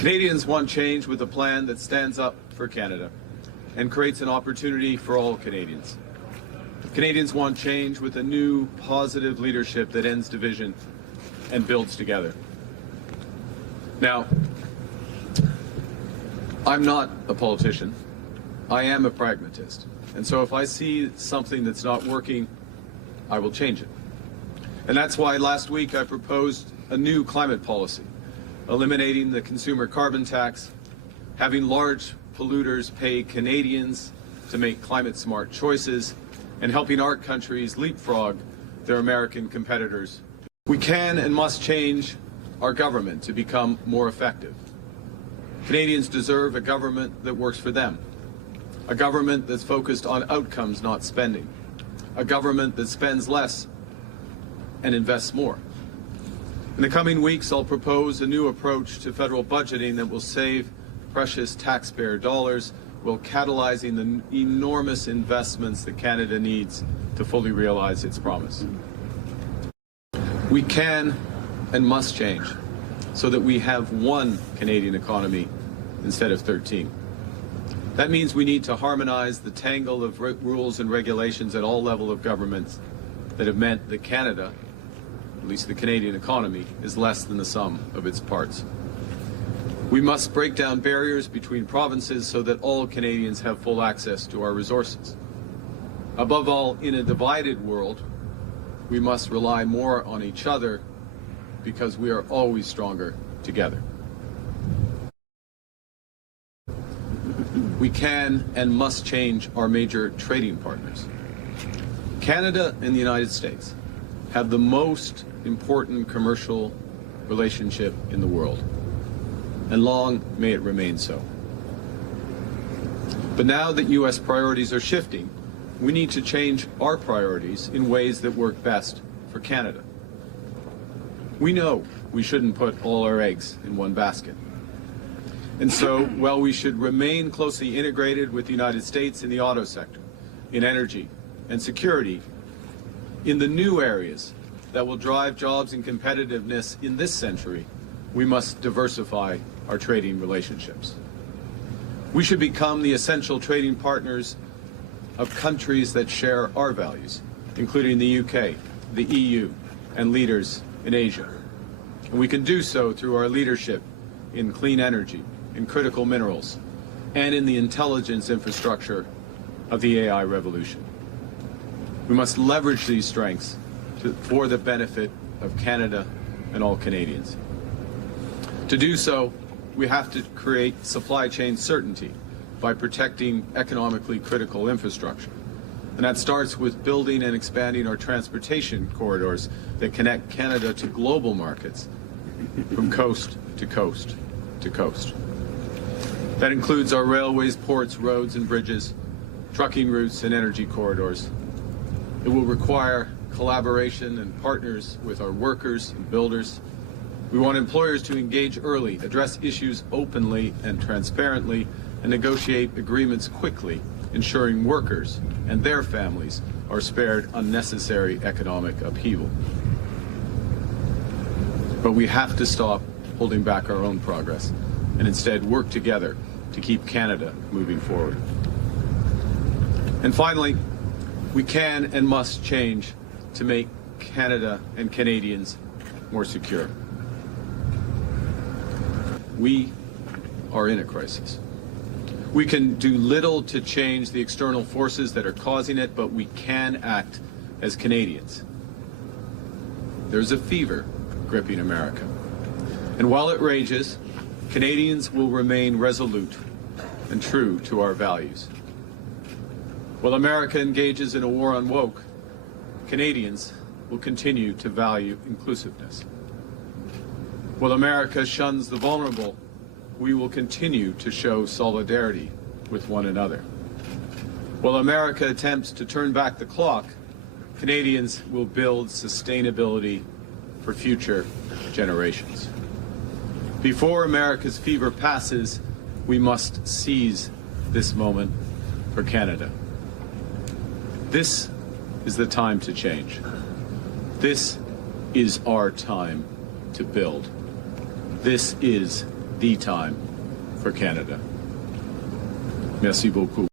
Canadians want change with a plan that stands up for Canada and creates an opportunity for all Canadians. Canadians want change with a new, positive leadership that ends division and builds together. Now, I'm not a politician. I am a pragmatist. And so if I see something that's not working, I will change it. And that's why last week I proposed a new climate policy, eliminating the consumer carbon tax, having large polluters pay Canadians to make climate-smart choices, and helping our countries leapfrog their American competitors. We can and must change our government to become more effective. Canadians deserve a government that works for them, a government that's focused on outcomes, not spending, a government that spends less and invests more. In the coming weeks, I'll propose a new approach to federal budgeting that will save precious taxpayer dollars while catalyzing the enormous investments that Canada needs to fully realize its promise. We can and must change so that we have one Canadian economy instead of 13. That means we need to harmonize the tangle of rules and regulations at all levels of governments that have meant that Canada, at least the Canadian economy, is less than the sum of its parts. We must break down barriers between provinces so that all Canadians have full access to our resources. Above all, in a divided world, we must rely more on each other because we are always stronger together. We can and must change our major trading partners. Canada and the United States have the most important commercial relationship in the world, and long may it remain so. But now that U.S. priorities are shifting, we need to change our priorities in ways that work best for Canada. We know we shouldn't put all our eggs in one basket. And so, while we should remain closely integrated with the United States in the auto sector, in energy and security, in the new areas that will drive jobs and competitiveness in this century, we must diversify our trading relationships. We should become the essential trading partners of countries that share our values, including the UK, the EU, and leaders in Asia. And we can do so through our leadership in clean energy, in critical minerals, and in the intelligence infrastructure of the AI revolution. We must leverage these strengths for the benefit of Canada and all Canadians. To do so, we have to create supply chain certainty by protecting economically critical infrastructure. And that starts with building and expanding our transportation corridors that connect Canada to global markets from coast to coast to coast. That includes our railways, ports, roads and bridges, trucking routes and energy corridors. It will require collaboration and partners with our workers and builders. We want employers to engage early, address issues openly and transparently, and negotiate agreements quickly, ensuring workers and their families are spared unnecessary economic upheaval. But we have to stop holding back our own progress and instead work together to keep Canada moving forward. And finally, we can and must change to make Canada and Canadians more secure. We are in a crisis. We can do little to change the external forces that are causing it, but we can act as Canadians. There's a fever gripping America. And while it rages, Canadians will remain resolute and true to our values. While America engages in a war on woke, Canadians will continue to value inclusiveness. While America shuns the vulnerable, we will continue to show solidarity with one another. While America attempts to turn back the clock, Canadians will build sustainability for future generations. Before America's fever passes, we must seize this moment for Canada. This is the time to change. This is our time to build. This is the time for Canada. Merci beaucoup.